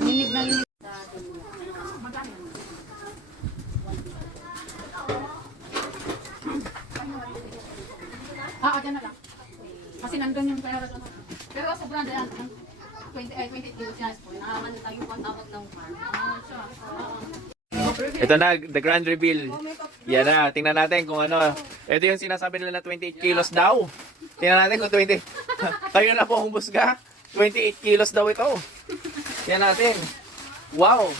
Ninig na ninig. Dyan na lang. Kasi nandun yung pera. Pero sobrang dyan. 28 kilos yan. Nakaman na tayo pang tawag ng farm. Ito na, the grand reveal. Yan na, tingnan natin kung ano. Ito yung sinasabi nila na 28 kilos daw. Tingnan natin kung 20. Kayo na po ang busga. 28 kilos daw ito. Tingnan natin. Wow!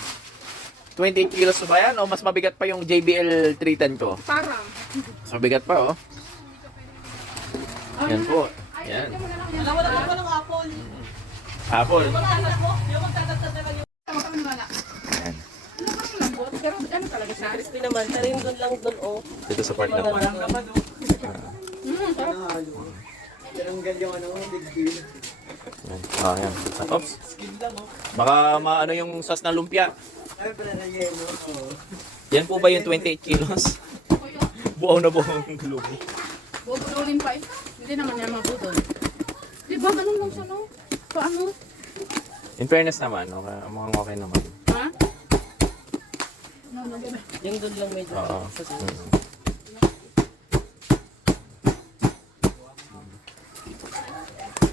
28 kilos ba yan? O mas mabigat pa yung JBL 310 ko? Parang. Mas mabigat pa, oh. Yan po. Yan. Wala naman pa ng apple. Apple. Yung magtatagtad na lang yung... Yan. Pero ano talaga siya? Crispy naman. Tarin doon lang doon, oh. Dito sa part na po. Tinanggal yung ano, big deal. Yan. Oh, yan. Oops. Baka maano yung sas na lumpia. Ay, pala na yelo. Yan po ba yung 28 kilos? Buo na buong globo. Bubululin pa eh. Hindi naman yan mabudol. Di ba ganun lang siya, no? Paano? In fairness naman, okay, mukhang okay naman. Ha? No. Yung doon lang medyo. Oo.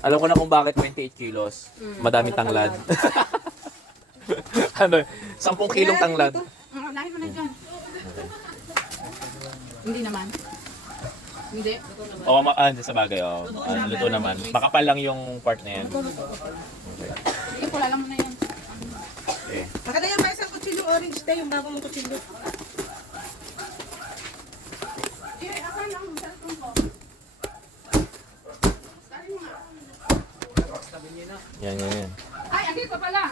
Alam ko na kung bakit 28 kilos. Madaming tanglad. Ano? 10 kilong tanglad. Lahin mo na dyan. Hindi naman. Hindi. O, sa bagay, oh. Luto naman. Makapal lang yung part na yan. Okay. Sige, pula lang mo na yan. Okay. Makata yung may isang kutsilyo orange tayo, yung bago mong kutsilyo. Ako lang, cellphone ko. Sabi mo nga. Yan. Ay, andito pa pala.